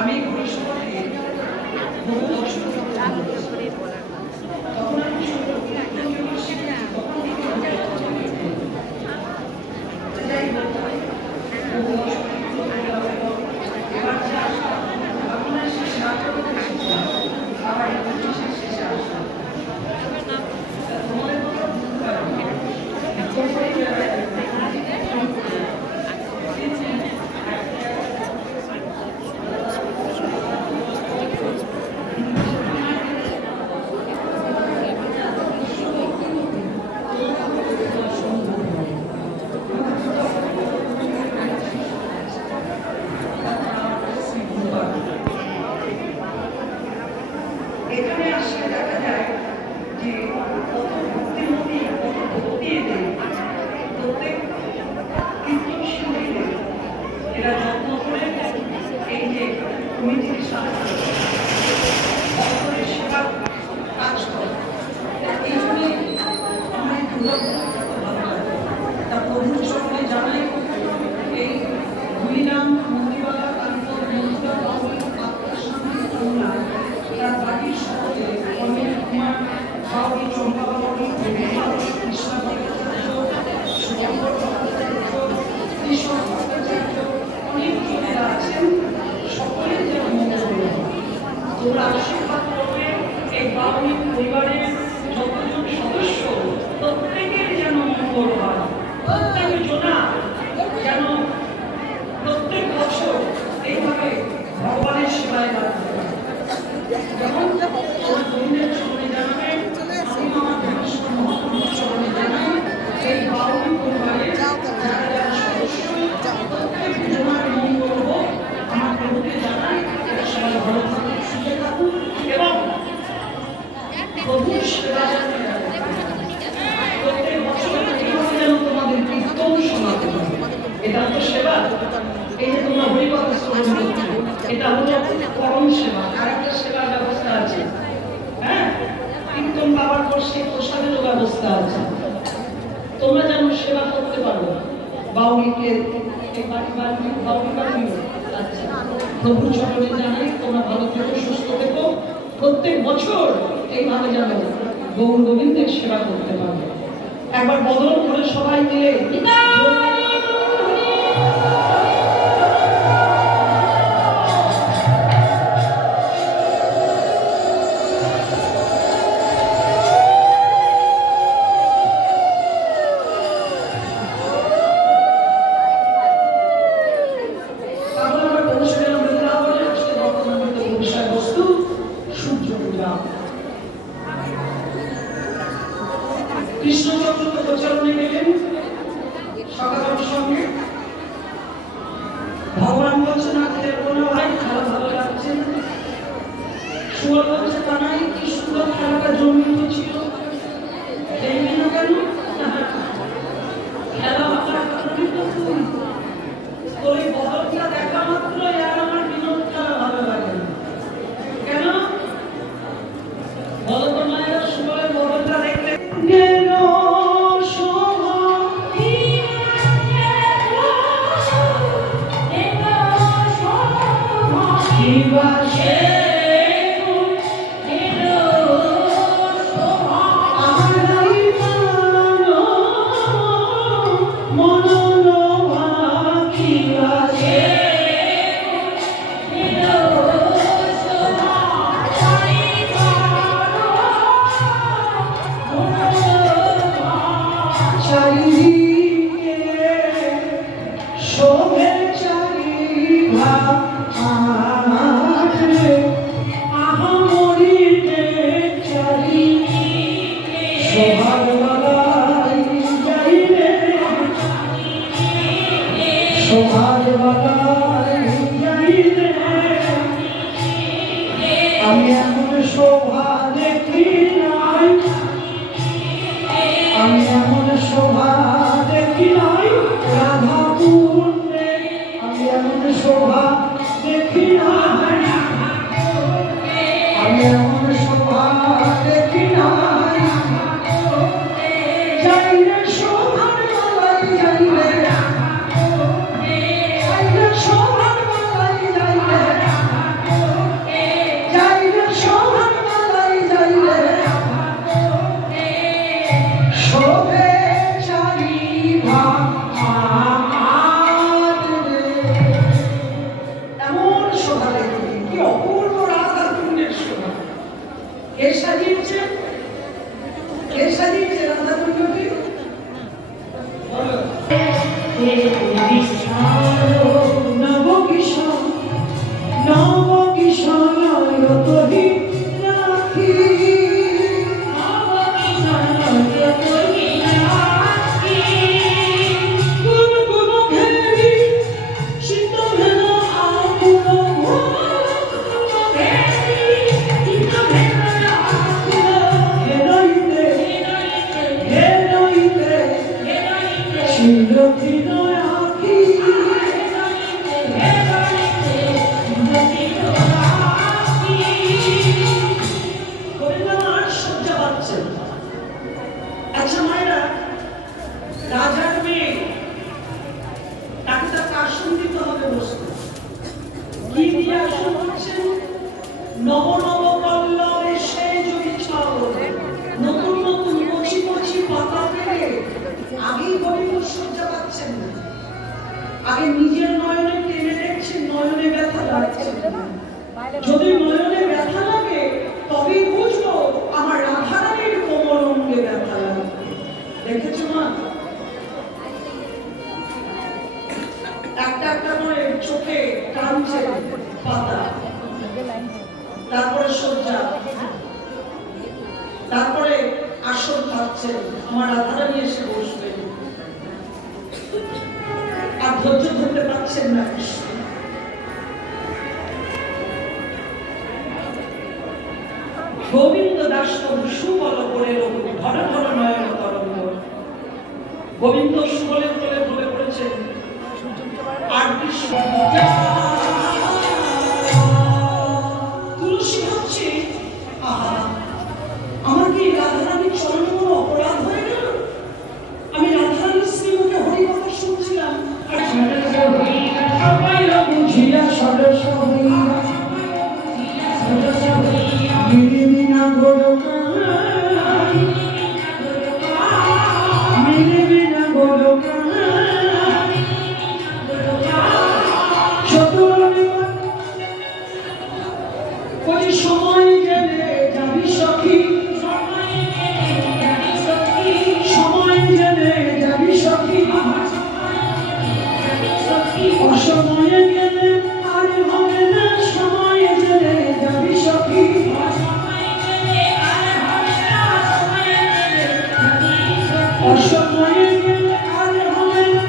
আমি ভবিষ্যতে বহু দর্শক তখন আমি যাই হোক বহু দর্শক এবার যে আসলাম আপনার শেষে আবার শেষে আসলাম তোমাদের এখানে আসলে দেখা যায় যে কত ভক্তিমতী কত ভক্তি এদের প্রত্যেক কীর্তন শিল্পীদের এরা যত্ন করে এই যে কমিটির সাথে ভক্তের সেবা কাজ করে এই জন্য আমার এই ভালো লাগে তা প্রভুর চরণে জানাই এই হরিনাম মন্দিরওয়ালা কালীপদ মন্দিরা বাউল আত্মার সামনে করুণা তার বাড়ির সকলে অনিল কুমার বাউল চম্পা বাউল কৃষ্ণা ভট্টাচার্য সুরেন্দ্র ভট্টাচার্য কৃষক ভট্টাচার্য অনেক জনেরা আছেন সকলের যেন মঙ্গল হয় তোমরা আশীর্বাদ করবে এই বাউল পরিবারের যতজন সদস্য প্রত্যেকের যেন মঙ্গল হয় প্রত্যেক জনা যেন প্রত্যেক বছর এইভাবে ভগবানের সেবায় লাগবে যেমন আমার বন্ধুদের চরণে জানাবেন আমি আমার ভীষ্ম মহাপ্রভুর চরণে জানাই এই বাউল পরিবারের যারা যারা সদস্য প্রত্যেক জনার মঙ্গল হোক আমার প্রভুকে জানাই এরা সবাই ভালো থাকুন সুখে থাকুন এবং প্রভুর সেবা প্রত্যেক বছর এইভাবে যেন তোমাদের কীর্তন শোনাতে পারে এটা তো সেবা এই যে তোমরা হরিকথা শ্রবণ করছো এটা হলো পরম সেবা আর একটা সেবার ব্যবস্থা আছে হ্যাঁ কীর্তন বাবার বসে প্রসাদেরও ব্যবস্থা আছে তোমরা যেন সেবা করতে পারো বাউলিকে বাউলি বাড়িও আচ্ছা প্রভু চরণে জানাই তোমরা ভালো থেকো সুস্থ থেকো প্রত্যেক বছর এইভাবে যেন গৌর গোবিন্দের সেবা করতে পারবে একবার বদল করে সবাই মিলে কৃষ্ণচন্দ্র প্রচারণে গেলেন সকালের সঙ্গে ভগবান বলছে না খেলবো না ভাই খেলা ভালো লাগছে না সুবল বলছে কানাই কি সুন্দর খেলাটা জমিত ছিল খেলবি না কেন খেলা ভালো লাগবে তোর এই বদলটা দেখা মাত্র আর আমার বিনোদ খেলা ভালো লাগে না কেন বলো তো মায়েরা সুবলের বদলটা দেখলে আমি এমন শোভা দেখি নাই আমি এমন শোভা দেখি নাই রাধা পূর্ণে আমি এমন শোভা দেখি নাই আমি এমন শোভা দেখি নাই যাই রে শোভার মালাই যাই রে শোভার মালাই যাই রে আগে নিজের নয়নে টেনে দেখছেন, নয়নে ব্যথা লাগছে। যদি নয়নে ব্যথা লাগে তবেই বুঝবো আমার রাধারানীর কোমল অঙ্গে ব্যথা লাগে। দেখেছো মা, একটা একটা করে চোখে টানছে পাতা, তারপরে সজ্জা, তারপরে আসন পাচ্ছেন, আমার রাধারানী এসে বসবে। আর ধৈর্য ধরতে পারছেন না। গোবিন্দ দাস প্রভু সুবল করে ঘন ঘন নয়ন তরঙ্গ। গোবিন্দ সুবলের কোলে বলে পড়েছেন আর তুলসী ভাবছে, আহা আমার কি রাধারানীর চরণে কোনো অপরাধ হয়ে গেল? আমি রাধারানীর শ্রীমুখে হরিকথা শুনছিলাম, বুঝিয়া সদস্য হইয়া মিলিমিনা গোলকায়, মিলিমিনা গোলকায়, ওই সময় গেলে যাবি সখী, সময় গেলে যাবি সখী, অসময়ে গেলে আর হবে না, সময় গেলে যাবি সখী, অসময়ে গেলে আর হবে না।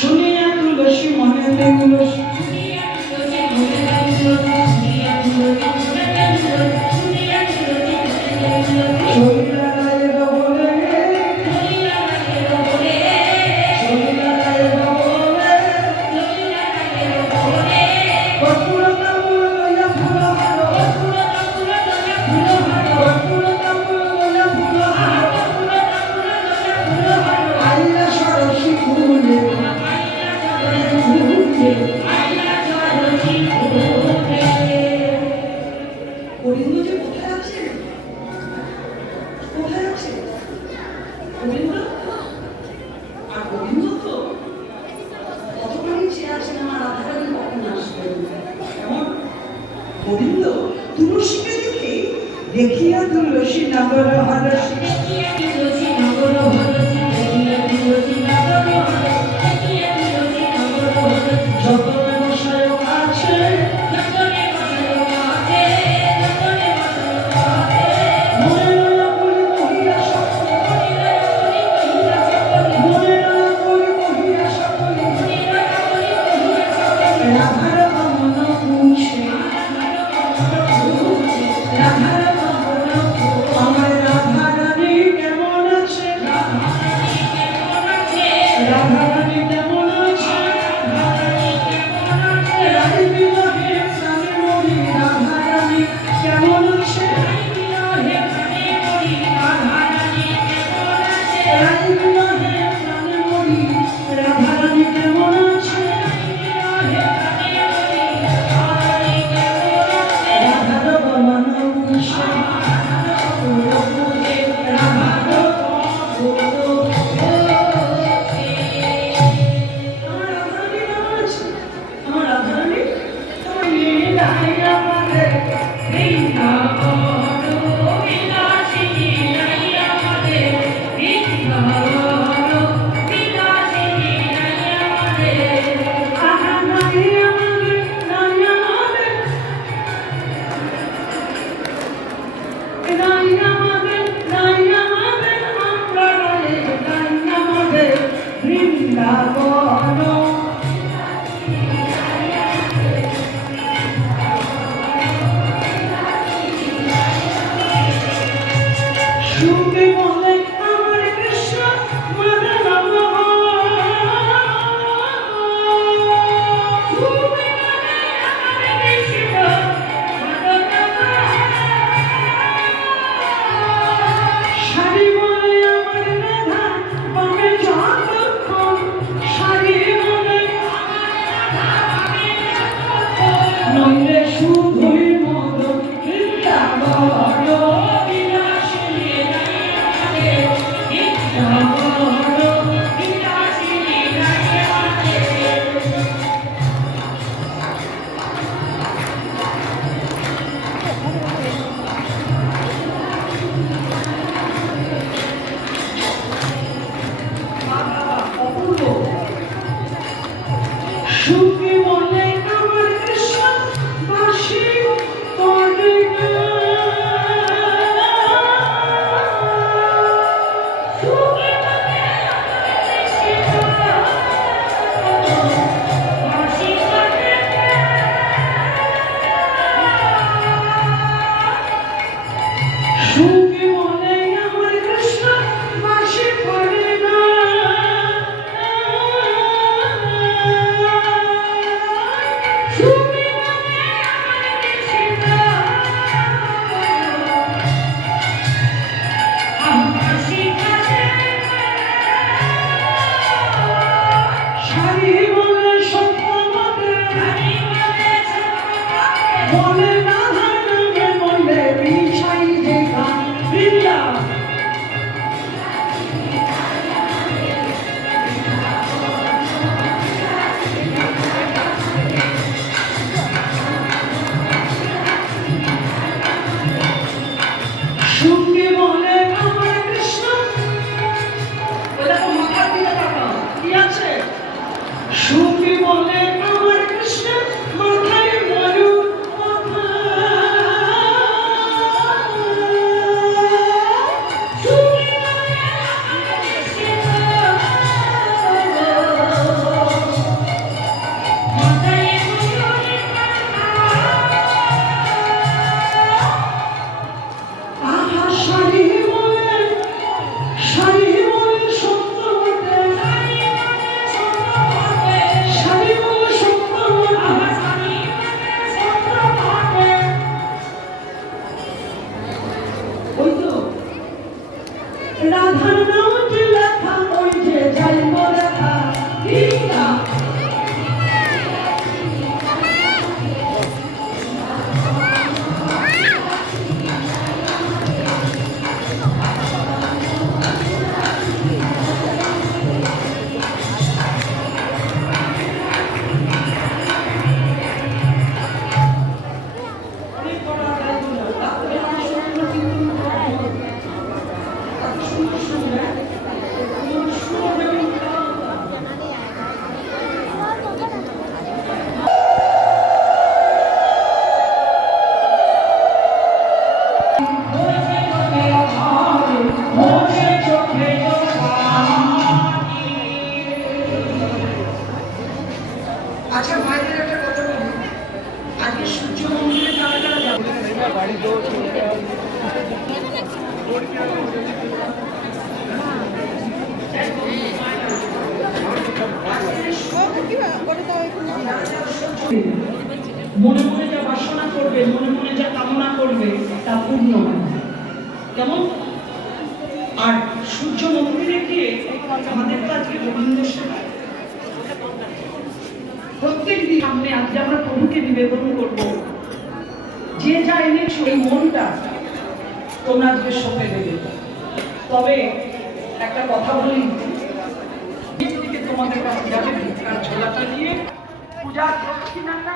শুনিয়া তুলসী মনে তুলসী, গোবিন্দ যে কোথায় আছে, কোথায় আছে গোবিন্দ? আর গোবিন্দ তো কতখানি চেয়ে আছেন আমার রাধারানী কখন আসবেন। এমন গোবিন্দ তুলসীকে দেখে, দেখিয়া তুলসী নগর হরসী, যত ব্যবসায় আছে আমার রাধারানী সুখে বলে আমার কৃষ্ণ মাধব সুখে বলে আমার কৃষ্ণ বাঁশি করে না সুখে বলে বাঁশি করে না সুখে বলে আমার কৃষ্ণ বাঁশি করে না বলে রাধার নামে বলে বিছাই দেখা বিল্লা সুখে বলে আমার কৃষ্ণ ওটা তো মাথার দিকে তাকাও কি আছে সুখে বলে আমার কৃষ্ণ মাথায় ময়ূর রাধার নাম যে লেখা ওই যে যাইব দেখা ভিক্ষা আচ্ছা মায়ের একটা কথা বলি আজকে সূর্য মন্দিরে যারা যারা যাবে বাড়ি তো মনে মনে যা বাসনা করবে মনে মনে যা কামনা করবে তা পূর্ণ হয় কেমন আর সূর্য মন্দিরে গিয়ে আমাদের তো আজকে গোবিন্দ সেবা প্রত্যেক দিন সামনে আজকে আমরা প্রভুকে নিবেদন করব যে যা এনেছো এই মনটা তোমরা আজকে সঁপে দেবে তবে একটা কথা বলি তোমাদের কাছে যাবে ভিক্ষার ঝোলাটা নিয়ে পূজার দক্ষিণাটা